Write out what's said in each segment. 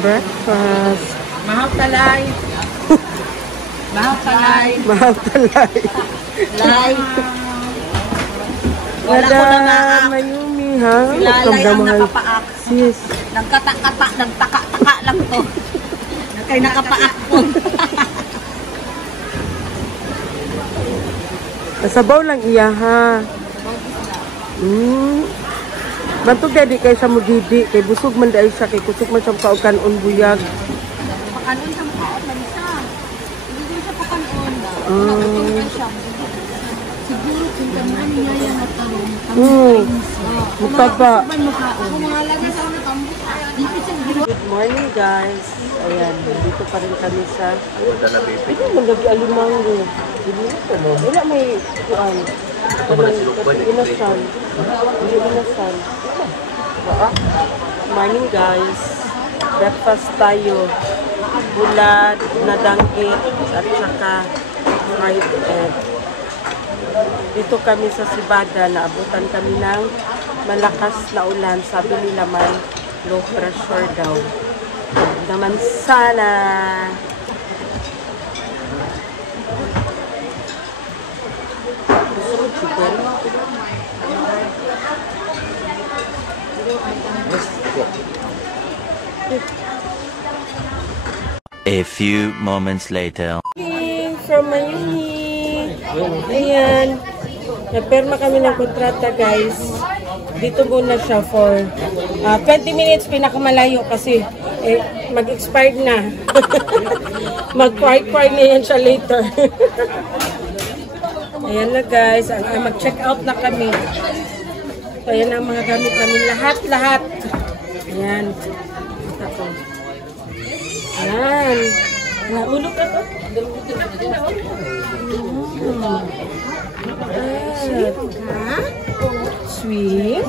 breakfast. Mahal talay. Mahal talay. Mahal talay. Lay. Wala ko na nga. Mayumi, ha? Lalay ang nakapaak. Sis. Nagkata-kata, nagtaka-taka lang to. Kay nakapaak po. Sabaw lang iya, ha? Bantog gadi kay sa mudidi. Kay busog man dahil siya. Kay kusog man siyang kaukan-on buyag. Pakanon siyang kaon, Marisa. Hindi siya pakanon. Nakatulog siya. Siguro, kung kaman niya yung matarong. Mutaba. Good morning, guys. Ayan, dito pa rin kami sa... Ito, magabi alimanggo. Wala may kuan. Inasan. Inasan. Morning, guys. Breakfast tayo. Bulat na dangkit at saka fried egg. Dito kami sa Sibada, naabutan kami ng malakas na ulan. Sabi nila may low pressure daw. Naman sana. Gusto mo chicken? A few moments later. From Mayumi. Ayan. Naperma kami ng kontrata, guys. Dito muna siya for 20 minutes pinakamalayo kasi mag-expired na. Mag-quite na yan siya later. Ayan na, guys. Mag-check out na kami. So, ayan ang mga gamit namin. Lahat. Ayan. Ito. Ayan. Ulog ka to. Sweet.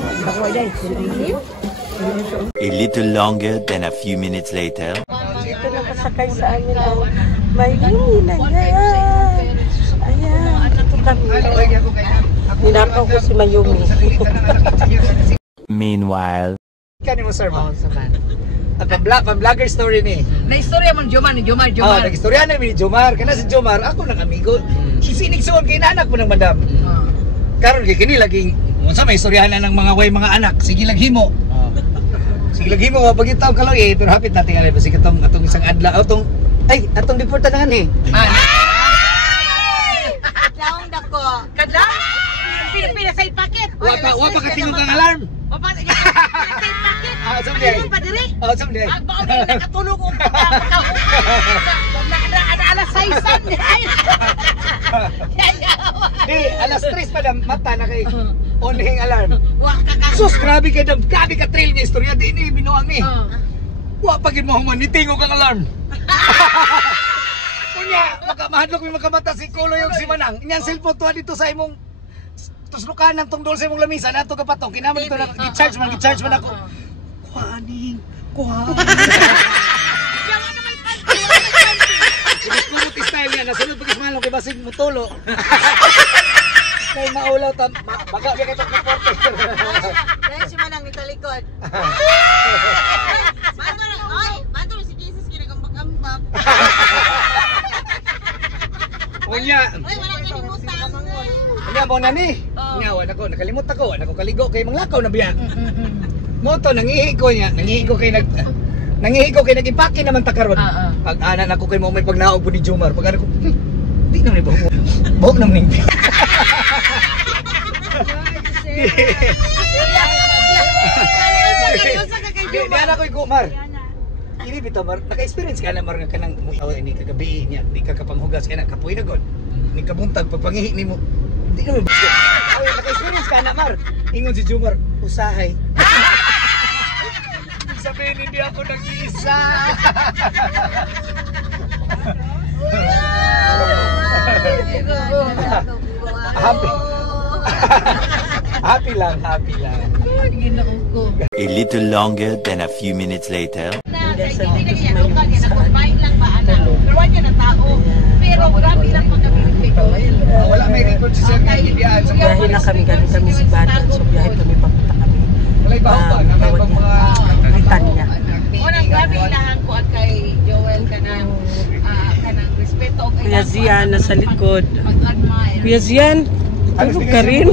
A little longer than a few minutes later. Dito nakasakay sa amin ang Mayumi na yan. Ayan, dito kami. Ninakaw ko si Mayumi. Meanwhile. Kani mo, sir, ba? Pang-vlogger story ni. Na-istorya mo ni Jomar. Nag-istorya na ni Jomar. Kana si Jomar, ako nang amigo. Isinigsoon kay nanak mo ng madam. Karon kay kini laging unsa may istoryahan ng mga mga anak. Sige lang himo. Sige lang himo mapagitaw ka lang pero hapit natin alay sige atong isang adlaw atong deporta na ni. Kadlaong dako. Kadlaw? Pila sa packet. Wa pa katingog ang alarm. Wa pa sa packet. Someday. Someday. Baon na nakatulog og na alas 6 Di, alas 3 pa na mata na kay onhing alarm. Sus, grabe ka trail niya istorya. Di ni binuang ni. Wa pa gid mo human ni tingog ang alarm. Kunya, mahadlok mi makamata si Kulo yung si Manang. Inyang cellphone tuwa dito sa imong tuslukan ng tungdol sa imong lamisa nato kapatong. Kinaman dito na gi-charge man ako. Kuhaning. Kumot style niya, nasunod pagkasmalo kay basig mo tulo. Kay maulaw ta, baga biya kay pagkaporte. Dahil si Manang nitalikod. Manto si Jesus kinagambak-ambak. Unya. Oy, wala kalimutan. Unya mo na ni. Unya wala ko nakalimot ako, wala ko kaligo kay manglakaw na biya. Moto nangihi ko nag-impake naman ta karon. Pag ana nako kay mo may pagnaog po ni Jomar. Pag ana ko, di na may buhok. Buhok nang ning. Di ana ko Jomar. Ini bitaw Mar, naka-experience ka na Mar ka nang ini kagabi niya, di ka kapanghugas kay na kapoy na god. Ni kabuntag pagpangihi nimo. Di na may buhok. Ay naka-experience ka na Mar. Ingon si Jomar, usahay. Sabihin hindi ako nag-iisa. Happy lang. A little longer than a few minutes later. Pero grabe lang pagkabilis ko. Wala may record si Sir Gary diyan. Biyahe na kami, galing kami sa Sibada. So biyahe kami, papunta kami. Wala iba ba? Mga Tanya. Unang grabe ilahan ko at kay Joel kanang respeto og Kuya Zian nasa likod. Pag-admire. Kuya Zian, tulog ka rin.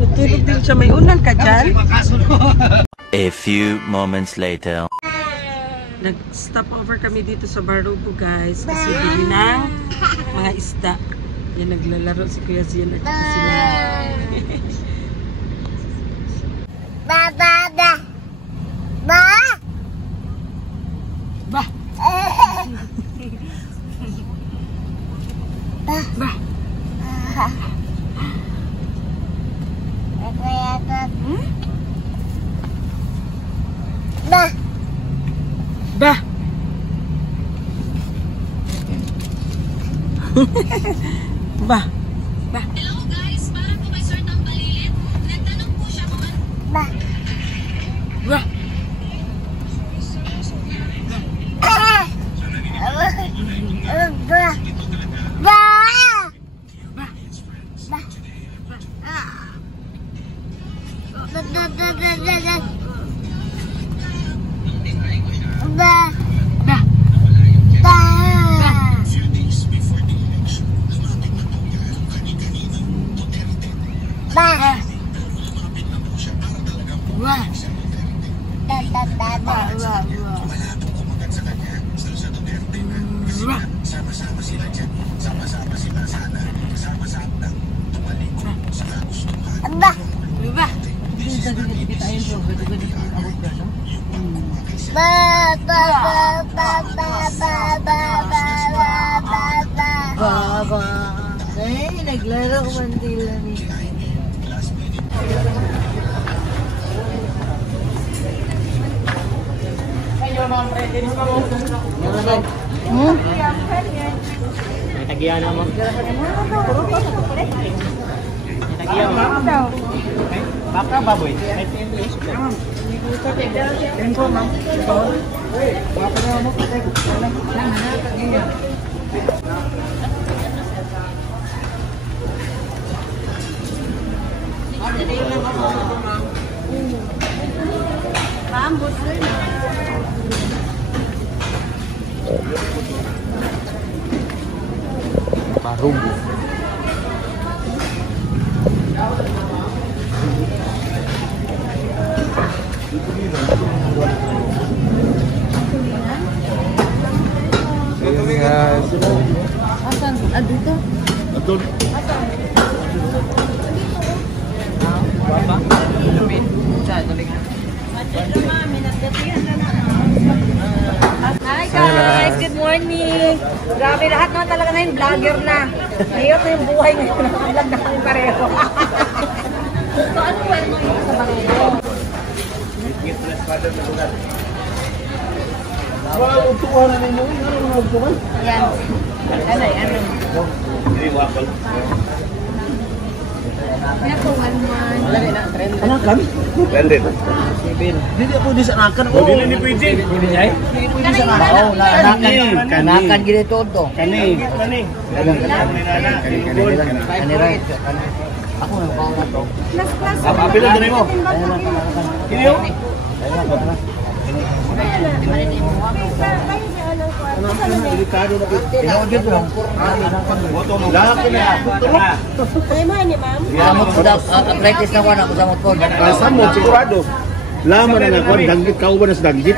Natulog din siya. May unan ka dyan? A few moments later. Nag-stop over kami dito sa Barubo, guys. Kasi bili ng mga isda. Yan, naglalaro si Kuya Zian at sila. Ba ba ba. Ba. Ba! Ba! Ba. Ba! Ba! Ba! Hello guys, para po kay Sir Tambalilit. Nagtanong po siya kung ano Ba. Ba! Ba. Ba. Ba. Ba! Ba. Ba. Ba! Da da da da. Ba. Ba! Ba ba ba ba ba ba ba ba ba. Baba. Ay, naglaro ko man sila ni. Barubo. Ayan guys. Asan? Ah, dito? Atol. Hi guys! Good morning! Grabe, lahat naman talaga na yung vlogger na. Mahirap na yung buhay ngayon. Nakablog na kami pareho. So, ano po yung sa Barubo? Wow, utuan na ninyo. Ano mga utuan? Yan. Ano? Kaya po, 1-1. Anakan? Branded. Dili ako di sa anakan. Oh, dili ni pwede. Dili niya? Dili pwede sa anakan. Oh, anakan gini todo. Kani. Kani right. Ako na ko na to. Apa pila din mo? Kini yo? Delikado na ito. Ikaw dito lang. Lahat ko na. Ay mo ni ma'am. Samot ko daw, practice na ko na samot ko. Samot sigurado. Laman na nga ko, danggit ka ba na sa danggit?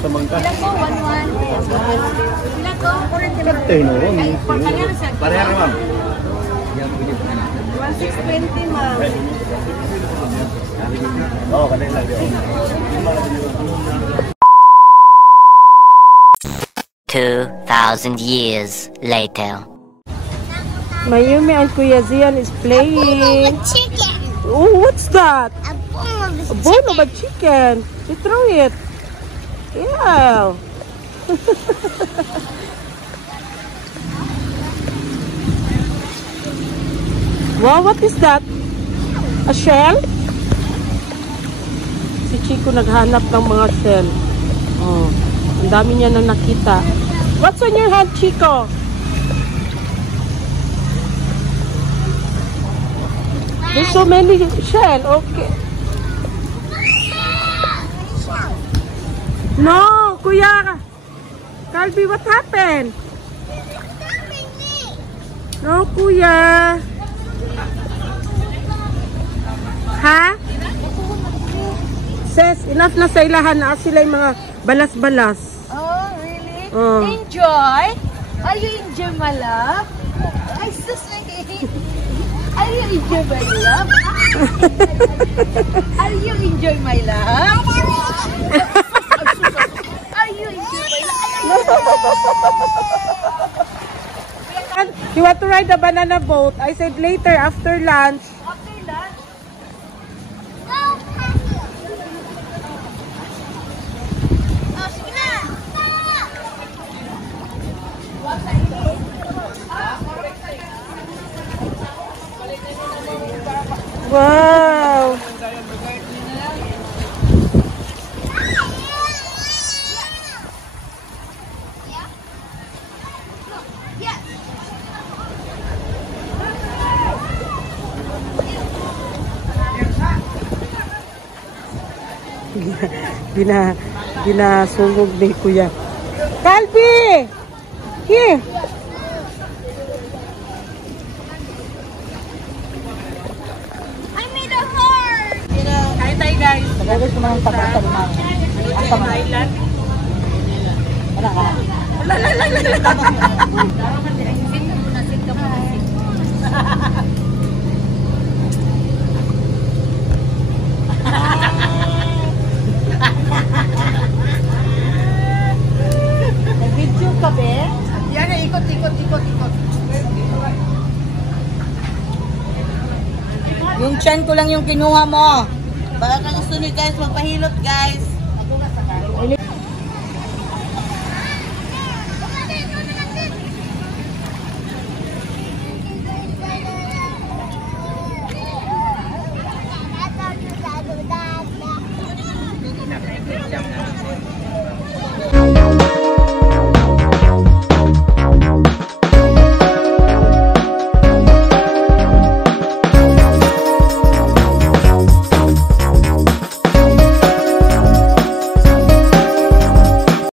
Sa mangka. Ilan ko 1-1. Ilan ko Katay no ron. Pareha ma'am. 1620 ma'am. Oh, kanay lang di. 2,000 years later. Mayumi and Kuya Zian is playing. Chicken. Oh, what's that? A bowl A of bone of a chicken. You throw it. Yeah. Wow, what is that? A shell? Si Chico naghanap ng mga shell. Oh, ang dami niya na nakita. What's on your hand, Chico? There's so many shell. Okay. No, Kuya. Calvi, what happened? No, Kuya. Ha? Sis, enough na sa ilahan na sila yung mga balas-balas. Oh, really? Oh. Enjoy? Are you enjoy my love? Ay, sus na Are you enjoy my love? Are you enjoy my love? Are you enjoy my love? You want to ride the banana boat? I said later, after lunch. After lunch? Oh, sige na. Wow! Ginasungog ni Kuya. Calvi! Here! I made a heart. Kain tayo, guys. Tagay ko naman tapos sa limang. Asa man. Island. Wala ka. Nag-video ka, be? Yan na, ikot. Yung chan ko lang yung kinuha mo. Baka gusto ni guys, magpahilot guys.